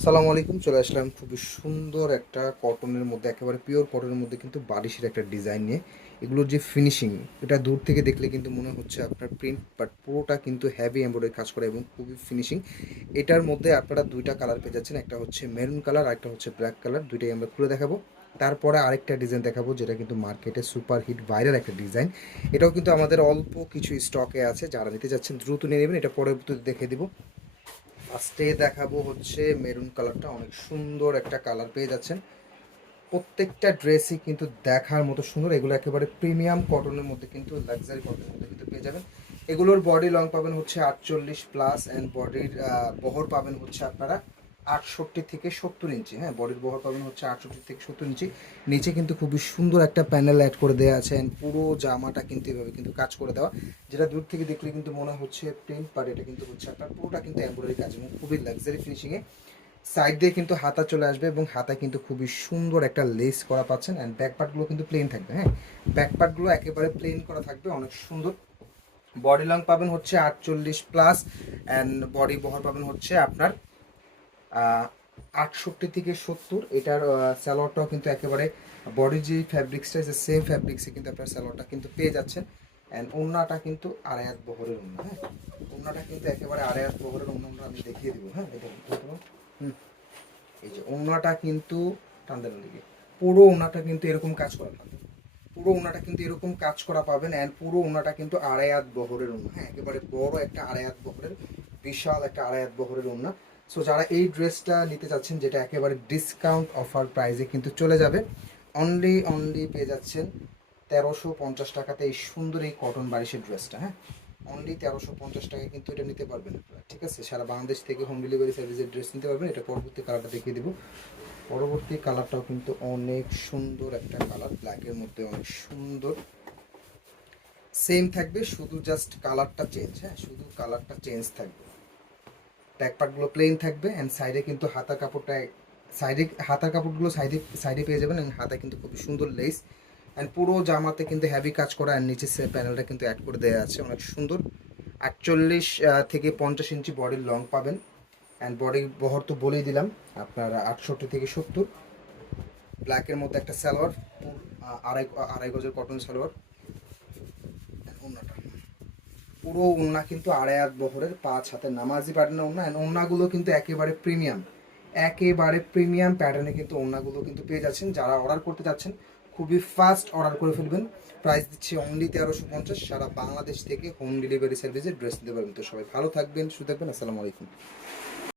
সালাম আলাইকুম, চলে আসলাম খুবই সুন্দর একটা কটনের মধ্যে, একেবারে পিওর কটনের মধ্যে কিন্তু বারিশের একটা ডিজাইন নিয়ে। এগুলোর যে ফিনিশিং এটা দূর থেকে দেখলে কিন্তু মনে হচ্ছে আপনার প্রিন্ট বাট পুরোটা কিন্তু হ্যাভি এমব্রয়ডারি কাজ করা এবং খুবই ফিনিশিং এটার মধ্যে আপনারা দুইটা কালার পেয়ে যাচ্ছেন, একটা হচ্ছে মেরুন কালার আর একটা হচ্ছে ব্ল্যাক কালার দুইটাই আমরা খুলে দেখাবো। তারপরে আরেকটা ডিজাইন দেখাবো, যেটা কিন্তু মার্কেটে সুপার হিট ভাইরাল একটা ডিজাইন এটাও কিন্তু আমাদের অল্প কিছু স্টকে আছে, যারা নিতে যাচ্ছেন দ্রুত নিয়ে নেবেন, এটা পরবর্তীতে দেখে দিব। ফার্স্টে দেখাবো হচ্ছে মেরুন কালারটা অনেক সুন্দর একটা কালার পেয়ে যাচ্ছেন। প্রত্যেকটা ড্রেসই কিন্তু দেখার মতো সুন্দর। এগুলো একেবারে প্রিমিয়াম কটনের মধ্যে কিন্তু লাক্সারি কটনের মধ্যে কিন্তু পেয়ে যাবেন। এগুলোর বডি লং পাবেন হচ্ছে আটচল্লিশ প্লাস অ্যান্ড বডির বহর পাবেন হচ্ছে আপনারা আটষট্টি থেকে সত্তর ইঞ্চি হ্যাঁ বডির বহর পাবেন হচ্ছে আটষট্টি থেকে সত্তর ইঞ্চি। নিচে কিন্তু খুবই সুন্দর একটা প্যানেল অ্যাড করে দেওয়া আছে and পুরো জামাটা কিন্তু এভাবে কিন্তু কাজ করে দেওয়া। যেটা দূর থেকে দেখলে কিন্তু মনে হচ্ছে প্রিন্ট বাট এটা কিন্তু হচ্ছে আপনার পুরোটা কিন্তু এমব্রয়ডারি কাজ এবং খুবই লাক্সারি ফিনিশিংয়ে সাইড দিয়ে কিন্তু হাতা চলে আসবে এবং হাতায় কিন্তু খুবই সুন্দর একটা লেস করা পাচ্ছেন অ্যান্ড ব্যাক পার্টগুলো কিন্তু প্লেন থাকবে হ্যাঁ। ব্যাক পার্টগুলো একেবারে প্লেন করা থাকবে, অনেক সুন্দর। বডি লং পাবেন হচ্ছে আটচল্লিশ প্লাস অ্যান্ড বডি বহর পাবেন হচ্ছে আপনার আটষট্টি থেকে সত্তর এটার স্যালোয়ারটাও কিন্তু একেবারে বডির যে ফ্যাব্রিক্সটা যে সেম ফ্যাব্রিক্সে কিন্তু আপনার স্যালোয়ারটা কিন্তু পেয়ে যাচ্ছেন। অ্যান্ড ওড়নাটা কিন্তু আড়াই হাত বহরের ওড়না হ্যাঁ? ওড়নাটা কিন্তু একেবারে আড়াই হাত বহরের ওড়নাটা আমি দেখিয়ে দিব হ্যাঁ? এটা দেখুন হুম। এই যে ওড়নাটা কিন্তু টান্দার দিকে পুরো ওড়নাটা কিন্তু এরকম কাজ করা পাবেন। পুরো ওনাটা কিন্তু এরকম কাজ করা পাবেন অ্যান্ড পুরো ওনাটা কিন্তু আড়াই হাত বহরের ওনা হ্যাঁ? একেবারে বড় একটা আড়াই হাত বহরের বিশাল একটা আড়াই হাত বহরের ওনা সো যারা এই ড্রেসটা নিতে চাচ্ছেন যেটা একেবারে ডিসকাউন্ট অফার প্রাইসে কিন্তু চলে যাবে অনলি অনলি পেয়ে যাচ্ছেন তেরোশো পঞ্চাশ টাকাতে এই সুন্দর এই কটন বারিশের ড্রেসটা হ্যাঁ? অনলি তেরোশো পঞ্চাশ টাকায় কিন্তু এটা নিতে পারবেন আপনারা, ঠিক আছে? সারা বাংলাদেশ থেকে হোম ডেলিভারি সার্ভিসের ড্রেস নিতে পারবেন। এটা পরবর্তী কালারটা দেখিয়ে দেবো। পরবর্তী কালারটাও কিন্তু অনেক সুন্দর একটা কালার ব্ল্যাকের মধ্যে অনেক সুন্দর। সেম থাকবে, শুধু জাস্ট কালারটা চেঞ্জ হ্যাঁ? শুধু কালারটা চেঞ্জ থাকবে। ব্যাক পার্টগুলো প্লেন থাকবে অ্যান্ড সাইডে কিন্তু হাতার কাপড়টা সাইডে হাতার কাপড়গুলো সাইডে সাইডে পেয়ে যাবেন অ্যান্ড হাতা কিন্তু খুবই সুন্দর লেস অ্যান্ড পুরো জামাতে কিন্তু হেভি কাজ করা অ্যান্ড নিচে সে প্যানেলটা কিন্তু অ্যাড করে দেওয়া আছে, অনেক সুন্দর। আটচল্লিশ থেকে পঞ্চাশ ইঞ্চি বডির লং পাবেন অ্যান্ড বডি বহর তো বলেই দিলাম, আপনার আটষট্টি থেকে সত্তর। ব্ল্যাকের মধ্যে একটা সালোয়ার আড়াই আড়াই গজের কটন সালোয়ার। পুরো ওড়না কিন্তু আড়াই আধ বহরের পাঁচ হাতে নামাজি প্যাটার্নের ওড়না ওড়নাগুলো কিন্তু একেবারে প্রিমিয়াম একেবারে প্রিমিয়াম প্যাটার্নে কিন্তু ওড়নাগুলো কিন্তু পেয়ে যাচ্ছেন। যারা অর্ডার করতে যাচ্ছেন, খুবই ফাস্ট অর্ডার করে ফেলবেন। প্রাইস দিচ্ছি অনলি তেরোশো পঞ্চাশ। সারা বাংলাদেশ থেকে হোম ডেলিভারি সার্ভিসের ড্রেস দিতে পারবেন তো সবাই ভালো থাকবেন, সুস্থ থাকবেন। আসসালামু আলাইকুম।